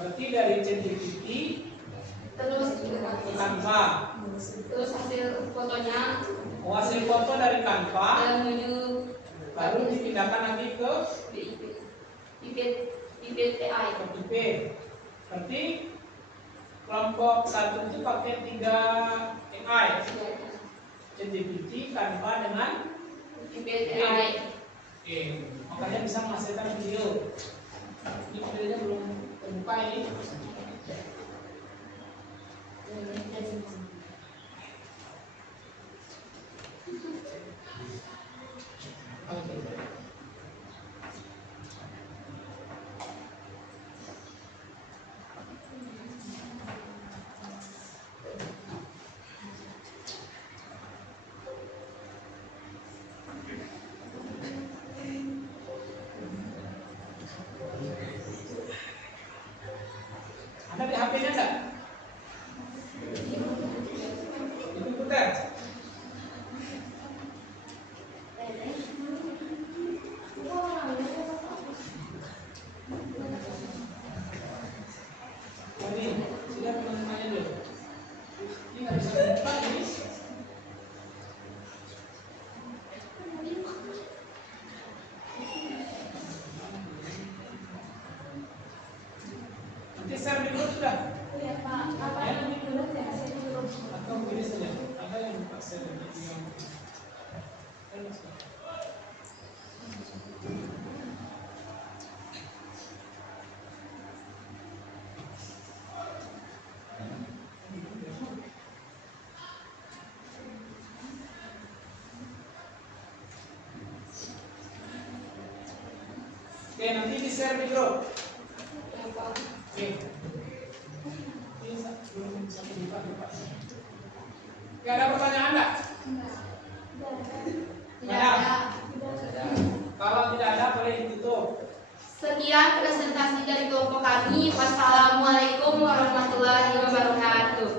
Berarti dari ChatGPT Terus ke Canva. terus hasil fotonya Hasil foto dari Canva menuju baru dipindahkan lagi ke PPTI. PPT. Berarti kelompok 1 itu pakai 3 AI. ChatGPT, Canva dengan PPTI. Oke, makanya bisa menghasilkan video. Ini videonya belum terbuka ini. Oke. Ada di HP-nya enggak? Itu putar. Ini sudah teman-temannya dulu. Ini nggak bisa buka ini. Nanti share di grup sudah. Iya Pak, apa yang dulu saya dulu. Atau begini saja. Ada yang buka share di grup. Oke, nanti di share di grup. Oke. Ini belum satu buka. Oke, ada pertanyaan enggak? Tidak ada. Kalau tidak ada boleh ditutup. Sekian presentasi dari kelompok kami. Wassalamualaikum warahmatullahi wabarakatuh.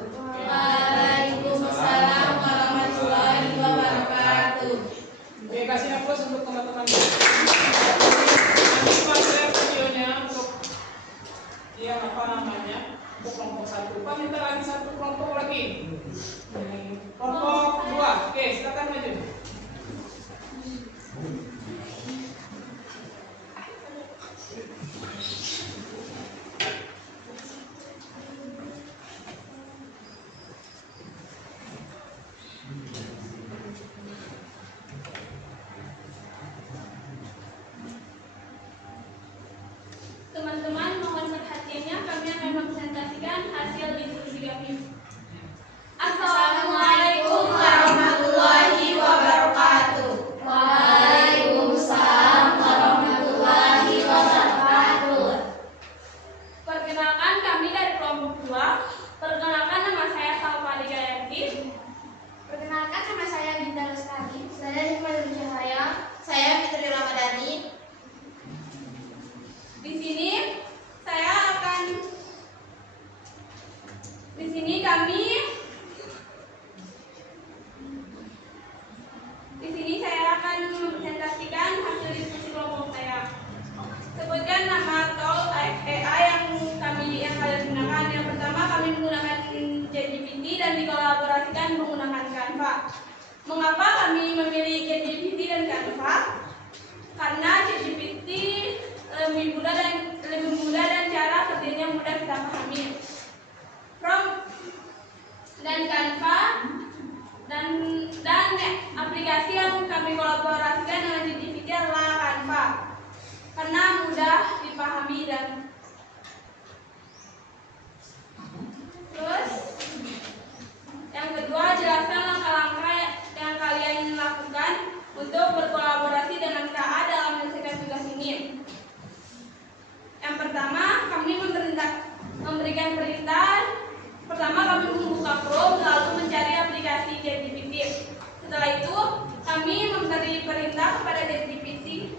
Waalaikumsalam warahmatullahi wabarakatuh. Oke, kasih aplaus untuk teman-teman. Nanti pas share videonya untuk yang apa namanya untuk kelompok 1. Pak minta lagi satu kelompok lagi. Kelompok 2. Oke, silakan maju. Teman-teman mohon perhatiannya, kami akan mempresentasikan hasil diskusi kami. Assalamualaikum warahmatullahi wabarakatuh. Waalaikumsalam warahmatullahi wabarakatuh. Perkenalkan kami dari kelompok 2. Perkenalkan nama saya Salma Digayanti. Perkenalkan nama saya Dinda Lestari. Saya Hikmatul Cahaya. Saya Fitri Ramadhani. Di sini saya akan di sini kami di sini saya akan mempresentasikan hasil diskusi kelompok saya. Sebutkan nama atau AI yang kalian gunakan. Yang pertama kami menggunakan ChatGPT dan dikolaborasikan menggunakan Canva. Mengapa kami memilih ChatGPT dan Canva? Karena ChatGPT lebih mudah dan cara kerjanya mudah kita pahami. Dan Canva dan aplikasi yang kami kolaborasikan dengan ChatGPT adalah Canva karena mudah dipahami dan terus yang kedua jelaskan langkah-langkah yang kalian lakukan untuk berkolaborasi dengan KA dalam menyelesaikan tugas ini. Yang pertama, kami memberikan perintah Pertama kami membuka Chrome lalu mencari aplikasi ChatGPT. Setelah itu kami memberi perintah kepada ChatGPT.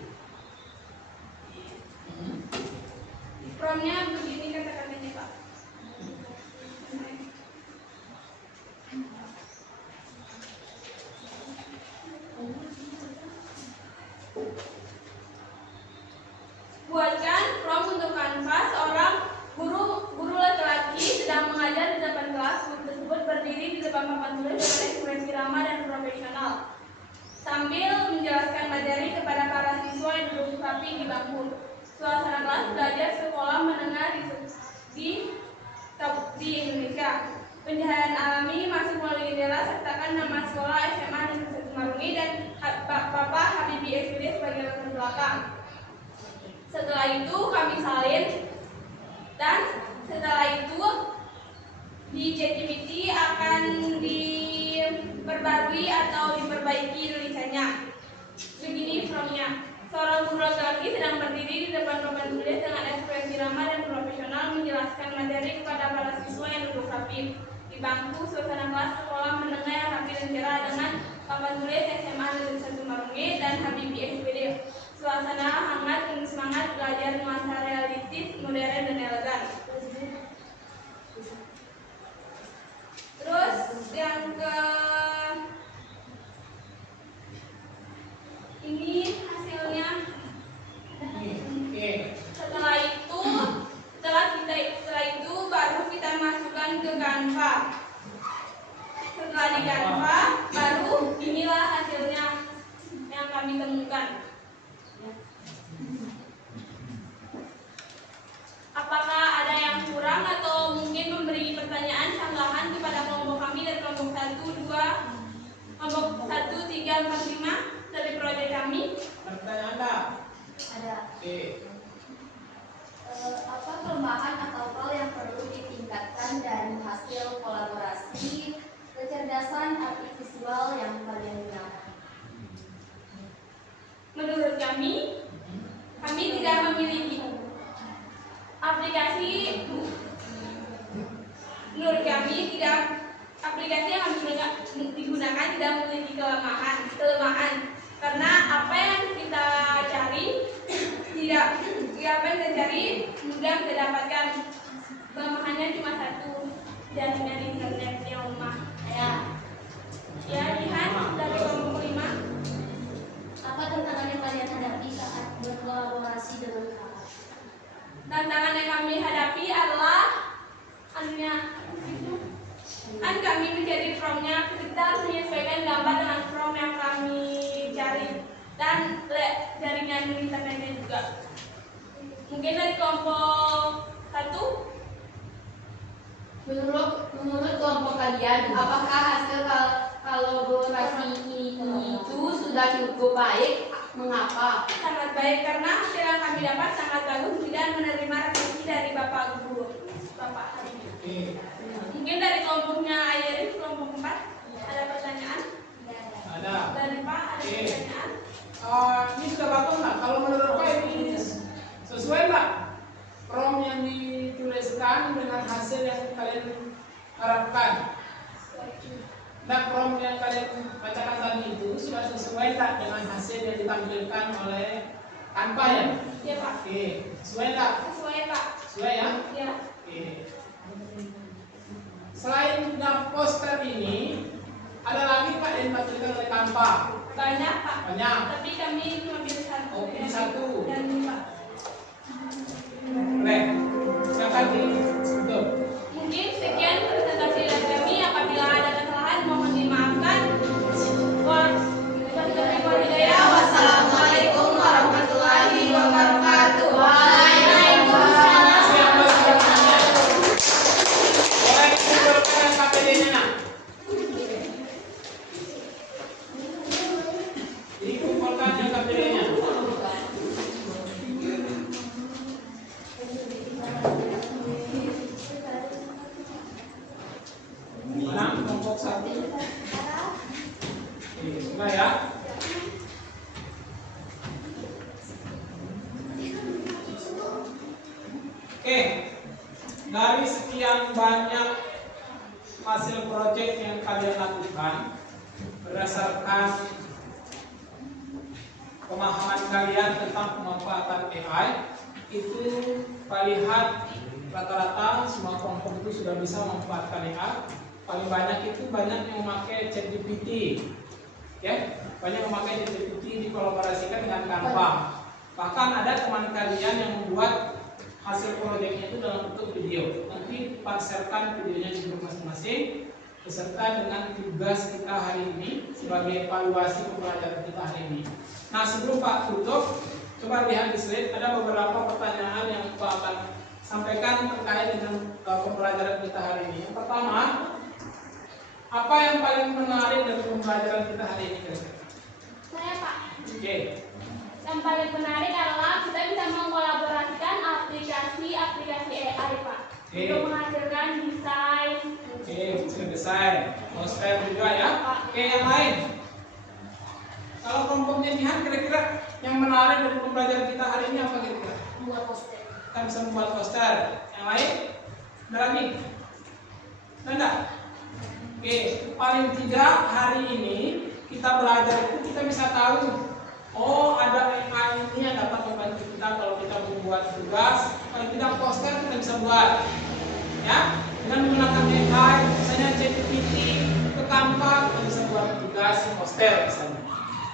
Prompt-nya begini kata-katanya Pak. Buatkan prompt untuk Canva. Seorang guru laki-laki sedang mengajar di depan kelas. Guru tersebut berdiri di depan papan tulis dengan ekspresi ramah dan profesional sambil menjelaskan materi kepada para siswa yang duduk rapi di bangku. Suasana kelas belajar sekolah menengah di Indonesia. Pencahayaan alami masuk melalui jendela, sertakan nama sekolah SMA Negeri 1 Marungi dan Bapak Habibie SPD sebagai latar belakang. Setelah itu kami salin, dan setelah itu di ChatGPT akan diperbarui atau diperbaiki tulisannya. Begini prompt-nya. Seorang guru laki-laki sedang berdiri di depan papan tulis dengan ekspresi ramah dan profesional menjelaskan materi kepada para siswa yang duduk rapi di bangku. Suasana kelas sekolah menengah yang rapi dan cerah dengan papan tulis SMA Negeri 1 Marungi dan Habibie SPD. Suasana hangat dan semangat belajar nuansa realistis, modern dan elegan. Terus yang ke ini hasilnya. Setelah itu baru kita masukkan ke Canva. Setelah di Canva baru inilah hasilnya yang kami temukan. Apakah ada yang kurang atau mungkin memberi pertanyaan tambahan kepada kelompok kami dari kelompok 1, 2, kelompok 1, 3, 4, 5 dari proyek kami? Pertanyaan Anda? Ada. Oke. Apa kelemahan atau hal yang perlu ditingkatkan dari hasil kolaborasi kecerdasan artifisial yang kalian gunakan? Menurut kami tidak memiliki aplikasi. Menurut kami aplikasi yang digunakan tidak memiliki kelemahan karena apa yang kita cari mudah kita dapatkan. Kelemahannya cuma satu, jaringan internet yang lemah. Ya, lihat dari kelompok 5. Apa tantangan yang kalian hadapi saat berkolaborasi dengan kakak? Tantangan yang kami hadapi adalah kami menjadi prompt-nya, kita harus menyesuaikan gambar dengan prompt yang kami cari dan jaringan internetnya juga. Mungkin dari kelompok 1. Menurut kelompok kalian, apakah hasil kolaborasi ini itu sudah cukup baik? Mengapa? Sangat baik karena hasil yang kami dapat sangat bagus, tidak menerima revisi dari Bapak Guru, Bapak Habibie. Mungkin dari kelompoknya Ayrin, kelompok 4 ada pertanyaan? Ada. Dari Pak ada pertanyaan? Ini sudah bagus nggak? Kalau menurut Pak ini sesuai nggak prompt yang dituliskan dengan hasil yang kalian harapkan? Dan prompt yang kalian bacakan tadi itu sudah sesuai nggak dengan hasil yang ditampilkan oleh Canva ya? Iya Pak. Oke, sesuai nggak? Sesuai Pak. Sesuai ya? Iya. Oke. Selain poster ini, ada lagi Pak yang ditampilkan oleh Canva? Banyak Pak. Banyak. Tapi kami cuma pilih satu. Oh, pilih satu. Dan Pak. Baik, silakan ditutup. Mungkin sekian presentasi dari kami. Apabila ada kesalahan mohon dimaafkan. Wassalamualaikum warahmatullahi wabarakatuh. Siapa selanjutnya? Boleh dikumpulkan KPD-nya nak? Dikumpulkan yang KPD-nya. Mana? Kelompok 1. Sudah ya? Oke, dari sekian banyak hasil proyek yang kalian lakukan berdasarkan pemahaman kalian tentang pemanfaatan AI, itu Pak lihat rata-rata semua kelompok itu sudah bisa memanfaatkan AI. Paling banyak itu banyak yang memakai ChatGPT, ya, banyak memakai ChatGPT dikolaborasikan dengan Canva. Bahkan ada teman kalian yang membuat hasil proyeknya itu dalam bentuk video. Nanti Pak sharekan videonya di grup masing-masing beserta dengan tugas kita hari ini sebagai evaluasi pembelajaran kita hari ini. Nah, sebelum Pak tutup, coba lihat di slide, ada beberapa pertanyaan yang Pak akan sampaikan terkait dengan pembelajaran kita hari ini. Yang pertama, apa yang paling menarik dari pembelajaran kita hari ini? Saya Pak. Oke. Yang paling menarik adalah kita bisa mengkolaborasikan aplikasi AI Pak. Untuk menghasilkan desain. Oke, desain. Mau style juga ya. Oke, yang lain. Kalau kelompoknya Jihan, kira-kira yang menarik dari pembelajaran kita hari ini apa kira-kira? Membuat poster. Kita bisa membuat poster. Yang lain? Berani? Nanda? Oke, paling tidak hari ini kita belajar itu kita bisa tahu, oh ada AI ini yang dapat membantu kita kalau kita membuat tugas. Paling tidak poster kita bisa buat, ya, dengan menggunakan AI, misalnya ChatGPT, ke Canva, kita bisa buat tugas poster misalnya,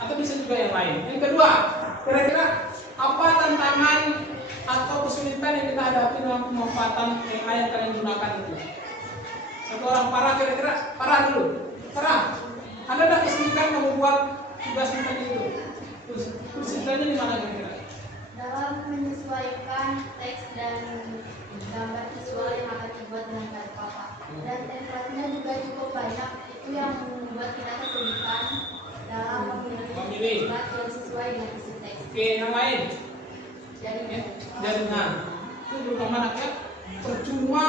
atau bisa juga yang lain. Yang kedua, kira-kira apa tantangan atau kesulitan yang kita hadapi dalam pemanfaatan AI yang kalian gunakan itu? Satu orang parah, kira-kira parah dulu. Parah. Ada nggak kesulitan membuat tugas seperti itu? Kesulitannya di mana kira-kira? Dalam menyesuaikan teks dan gambar visual yang akan dibuat dengan Canva, Pak. Dan template-nya juga cukup banyak. Itu yang membuat kita kesulitan dalam memilih template yang sesuai dengan isi teks. Oke, yang lain? Jaringan. Jaringan. Itu terutama anaknya. Percuma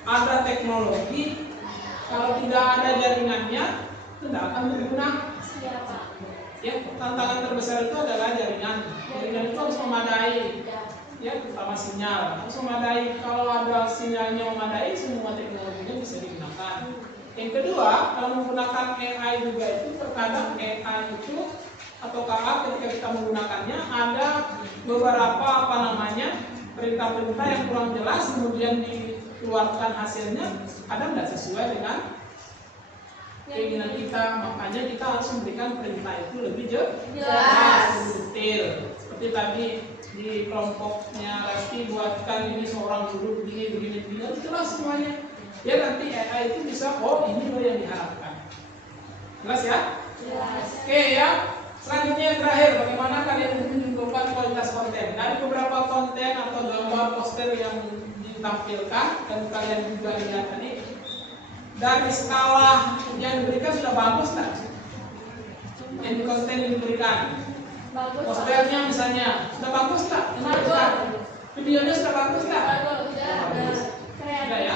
ada teknologi, kalau tidak ada jaringannya, itu tidak akan berguna. Siapa? Ya, tantangan terbesar itu adalah jaringan. Jaringan itu harus memadai, ya, terutama sinyal harus memadai. Kalau ada sinyalnya memadai, semua teknologinya bisa digunakan. Yang kedua, kalau menggunakan AI juga itu terkadang AI itu atau KA ketika kita menggunakannya ada beberapa perintah-perintah yang kurang jelas, kemudian dikeluarkan hasilnya kadang tidak sesuai dengan keinginan kita. Makanya kita harus memberikan perintah itu lebih jelas, lebih detail. Seperti tadi di kelompoknya Resti buatkan ini seorang guru begini, harus jelas semuanya. Ya nanti AI itu bisa, oh ini loh yang diharapkan. Jelas ya? Jelas. Oke ya. Selanjutnya yang terakhir, bagaimana kalian menentukan kualitas konten? Dari beberapa konten atau gambar poster yang ditampilkan dan kalian juga lihat tadi, dari skala yang diberikan sudah bagus tak? Yang di konten yang diberikan, Bagus. posternya misalnya sudah bagus tak? Videonya sudah bagus tak? Bagus. Sudah ya?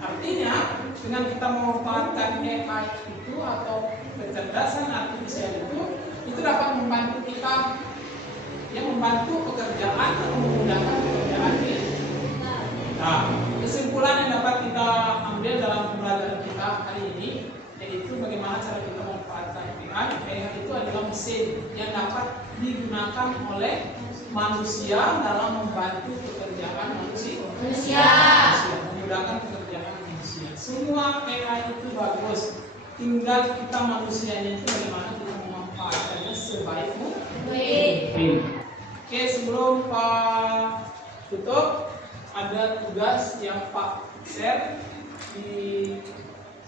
Artinya dengan kita memanfaatkan AI itu atau kecerdasan artifisial itu dapat membantu kita, yang membantu pekerjaan atau memudahkan pekerjaan kita. Nah, kesimpulan yang dapat kita ambil dalam pembelajaran kita hari ini yaitu bagaimana cara kita memanfaatkan AI. AI itu adalah mesin yang dapat digunakan oleh manusia dalam membantu pekerjaan manusia. Memudahkan pekerjaan manusia. Semua AI itu bagus. Tinggal kita manusianya itu bagaimana kita memanfaatkannya sebaik mungkin. Oke, sebelum Pak tutup, ada tugas yang Pak share di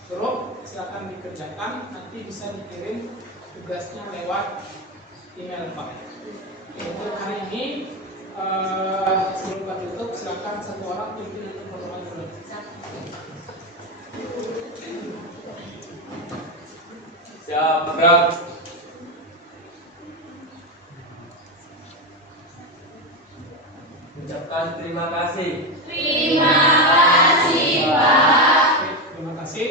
grup, silakan dikerjakan. Nanti bisa dikirim tugasnya lewat email Pak. Untuk hari ini, sebelum Pak tutup, silakan satu orang pimpin untuk pertemuan dulu. Siap, bergerak. Ucapkan terima kasih. Terima kasih, Pak. Terima kasih.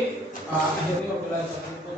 Akhirnya wabillahi taufiq